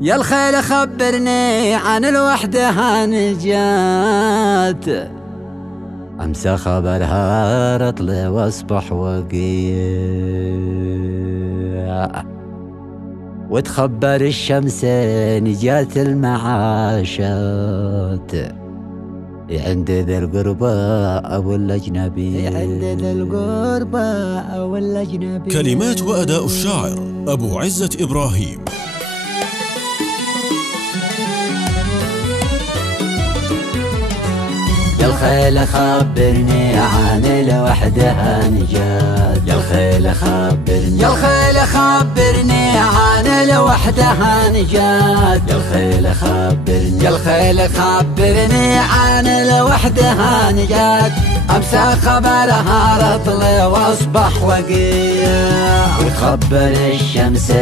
يا الخيل خبرني عن الوحدة هنجات، أمسى خبرها رطل واصبح وقيع، وتخبر الشمس نجات المعاشات عند ذي القربى أو الأجنبي، عند ذي القربى أو الأجنبي. كلمات وأداء الشاعر أبو عزة إبراهيم. يا الخيل خبرني عن الوحدة هنجات، يا الخيل خبرني، يا الخيل خبرني عن الوحدة هنجات، يا الخيل خبرني، يا الخيل خبرني عن الوحدة هنجات، أمسى خبرها رطل واصبح وقيع، وتخبر الشمس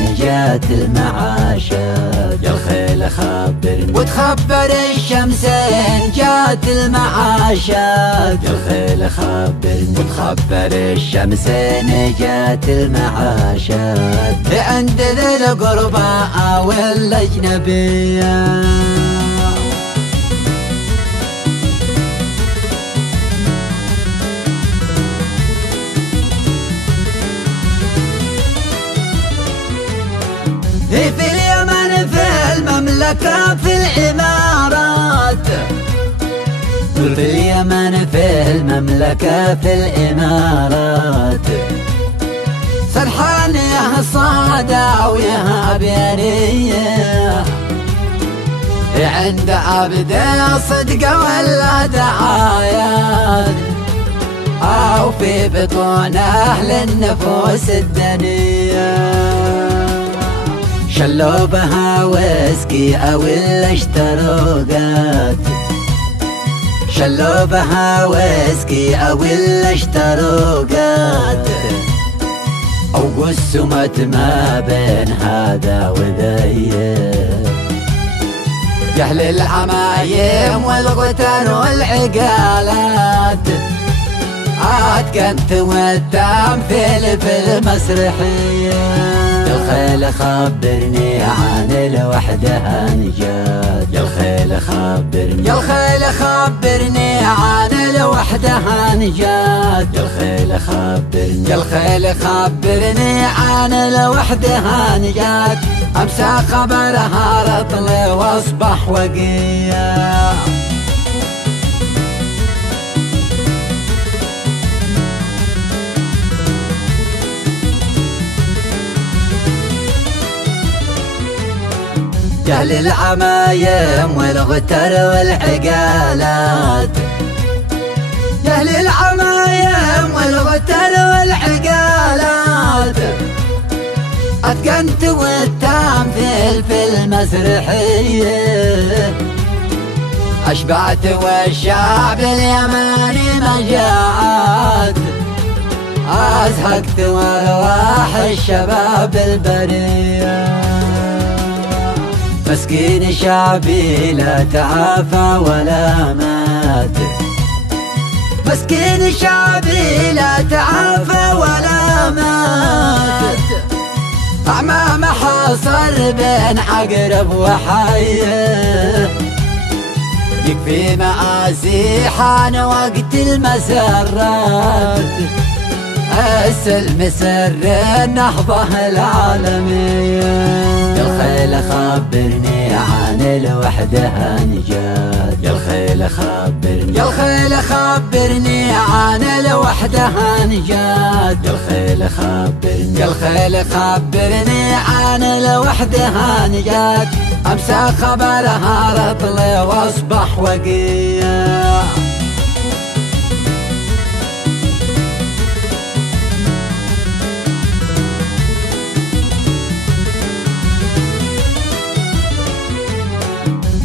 نجات المعاشات، يا الخيل خبرني، وتخبر الشمس نجات المعاشات، يا الخيل خبرني، وتخبر الشمس نجات المعاشات عند ذي القربى أو الأجنبية. في اليمن في المملكة في الإمارات، في اليمن في المملكة في الإمارات، سرحان يا صادة ويا بيرية، عند عبد صدق ولا دعايات، أو في بطون أهل النفوس الدنية، شلوا بها ويسكي أو الاشتروقات، شلوا بها ويسكي أو الاشتروقات، أو قسمت ما بين هذا وذي، جهل العمايم والغتر والعقالات، كنت والتمثيل في المسرحية. يا الخيل خبرني عن الوحدة هنجات، يا الخيل خبرني، يا الخيل خبرني عن الوحدة هنجات، يا الخيل خبرني، يا الخيل خبرني عن الوحدة هنجات، أمسى خبرها رطل واصبح وقيع. جهل العمايم والغتر والعقالات، جهل العمايم والغتر والعقالات، أتقنت والتمثيل في المسرحية، أشبعت والشعب اليماني مجاعات، أزهقت وأرواح الشباب البرية، مسكين شعبي لا تعافى ولا مات، مسكين شعبي لا تعافى ولا مات، أعمى محاصر بين عقرب وحية، يكفي مآسي حان وقت المسرات، السلم سر النهضة العالمية. يا الخيل خبرني عن الوحدة هنجات، يا الخيل خبرني، يا الخيل خبرني عن الوحدة هنجات، يا الخيل خبرني، يا الخيل خبرني عن الوحدة هنجات، أمسى خبرها رطل واصبح وقيع.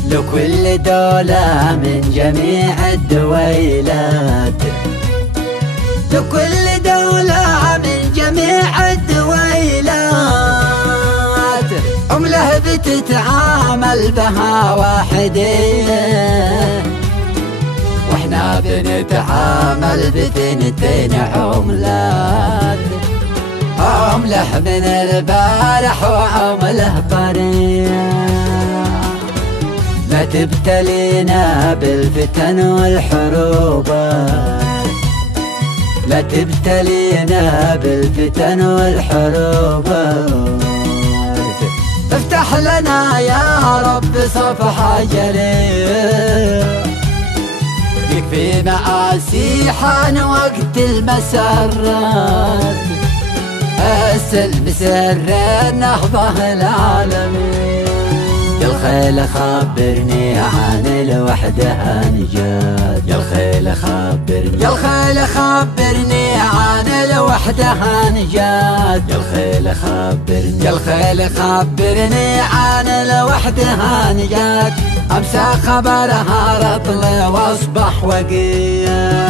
لكل دولة من جميع الدويلات، لكل دولة من جميع الدويلات، عملة بتتعامل بها واحدية، واحنا بنتعامل بثنتين عملات، عمله من البارح وعمله طريق. تبتلينا بالفتن والحروبات، لا تبتلينا بالفتن والحروبات. افتح لنا يا رب صفحة جليل، يكفي مآسي حان وقت المسرات. السلم سر النهضة العالمين، يا الخيل خبرني عن الوحدة نجات. يا الخيل خبرني، يا الخيل خبرني عن الوحدة نجات. يا الخيل خبرني، يا الخيل خبرني عن الوحدة نجات. أمسى خبرها رطل واصبح وقيات.